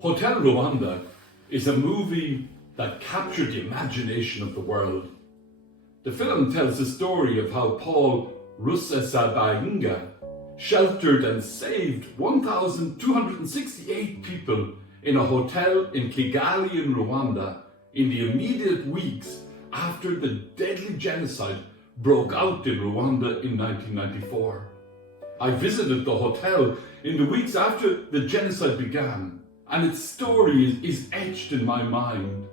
Hotel Rwanda is a movie that captured the imagination of the world. The film tells the story of how Paul Rusesabagina sheltered and saved 1,268 people in a hotel in Kigali in Rwanda in the immediate weeks after the deadly genocide broke out in Rwanda in 1994. I visited the hotel in the weeks after the genocide began, and its story is etched in my mind,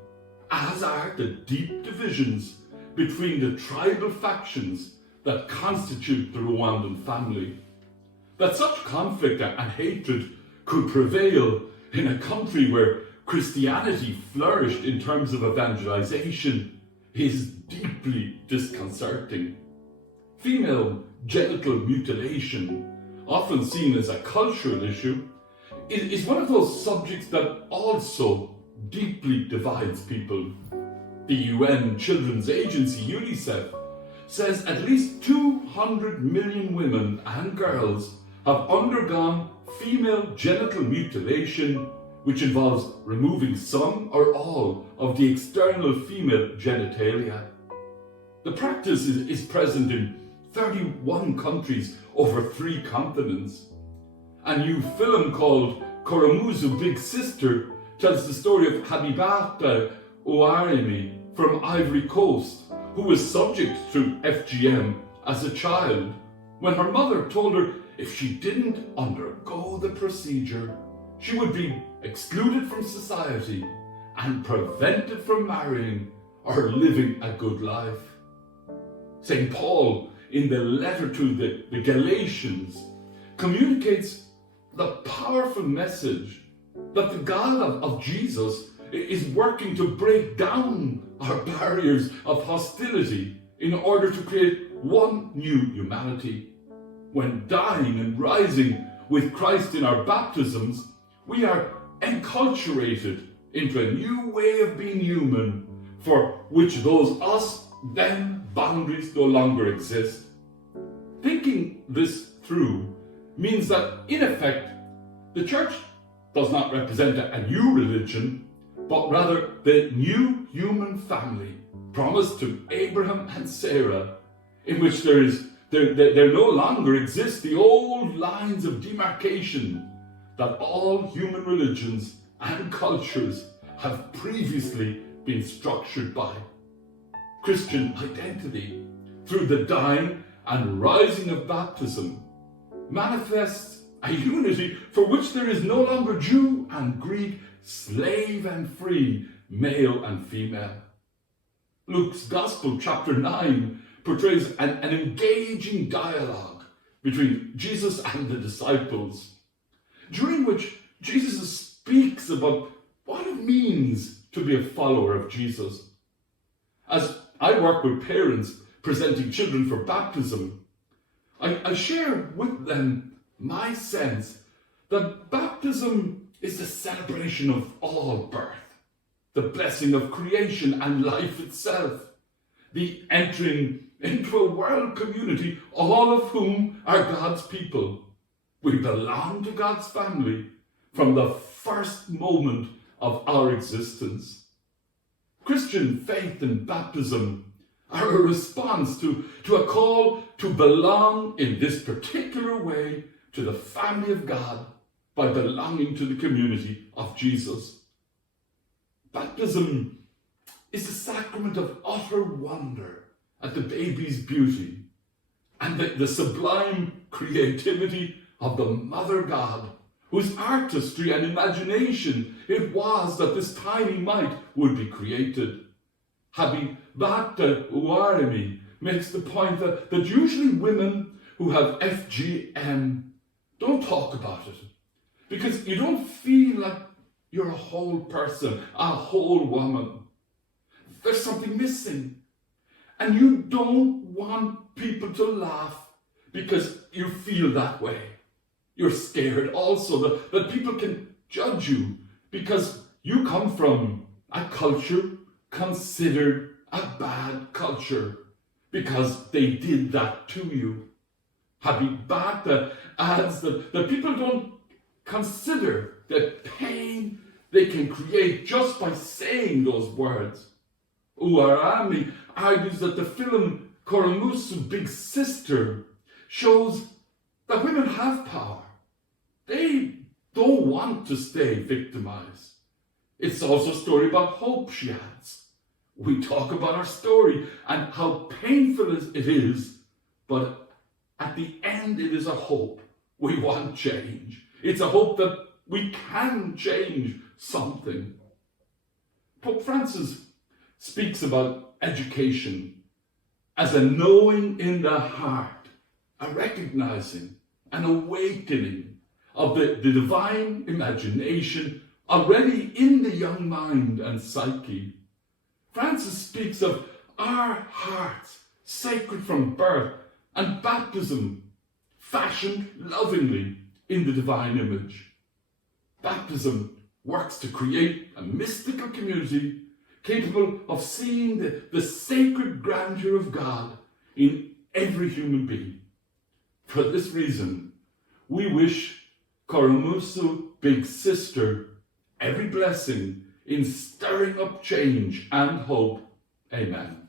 as are the deep divisions between the tribal factions that constitute the Rwandan family. That such conflict and hatred could prevail in a country where Christianity flourished in terms of evangelization is deeply disconcerting. Female genital mutilation, often seen as a cultural issue, is one of those subjects that also deeply divides people. The UN Children's Agency, UNICEF, says at least 200 million women and girls have undergone female genital mutilation, which involves removing some or all of the external female genitalia. The practice is present in 31 countries over 3 continents. A new film called Koromuzu Big Sister tells the story of Habibata Ouaremi from Ivory Coast, who was subject to FGM as a child when her mother told her if she didn't undergo the procedure, she would be excluded from society and prevented from marrying or living a good life. St. Paul, in the letter to the Galatians, communicates the powerful message that the God of Jesus is working to break down our barriers of hostility in order to create one new humanity. When dying and rising with Christ in our baptisms, we are enculturated into a new way of being human, for which those us-them boundaries no longer exist. Thinking this through means that, in effect, the church does not represent a new religion, but rather the new human family promised to Abraham and Sarah, in which there no longer exist the old lines of demarcation that all human religions and cultures have previously been structured by. Christian identity, through the dying and rising of baptism, manifests a unity for which there is no longer Jew and Greek, slave and free, male and female. Luke's Gospel, chapter 9, portrays an engaging dialogue between Jesus and the disciples, during which Jesus speaks about what it means to be a follower of Jesus. As I work with parents presenting children for baptism, I share with them my sense that baptism is the celebration of all birth, the blessing of creation and life itself, the entering into a world community, all of whom are God's people. We belong to God's family from the first moment of our existence. Christian faith and baptism are a response to a call to belong in this particular way to the family of God by belonging to the community of Jesus. Baptism is the sacrament of utter wonder at the baby's beauty and the sublime creativity of the Mother God, whose artistry and imagination it was that this tiny mite would be created. Habibata Ouaremi makes the point that usually women who have FGM don't talk about it because you don't feel like you're a whole person, a whole woman. There's something missing. And you don't want people to laugh because you feel that way. You're scared also that people can judge you because you come from a culture considered a bad culture because they did that to you. Habibata adds that people don't consider the pain they can create just by saying those words. Uarami argues that the film Koromusu Big Sister shows that women have power. They don't want to stay victimized. It's also a story about hope, she adds. We talk about our story and how painful it is, but at the end it is a hope. We want change. It's a hope that we can change something. Pope Francis speaks about education as a knowing in the heart, a recognizing, an awakening of the divine imagination already in the young mind and psyche. Francis speaks of our hearts, sacred from birth, and baptism, fashioned lovingly in the divine image. Baptism works to create a mystical community capable of seeing the sacred grandeur of God in every human being. For this reason, we wish Koromusu Big Sister every blessing in stirring up change and hope. Amen.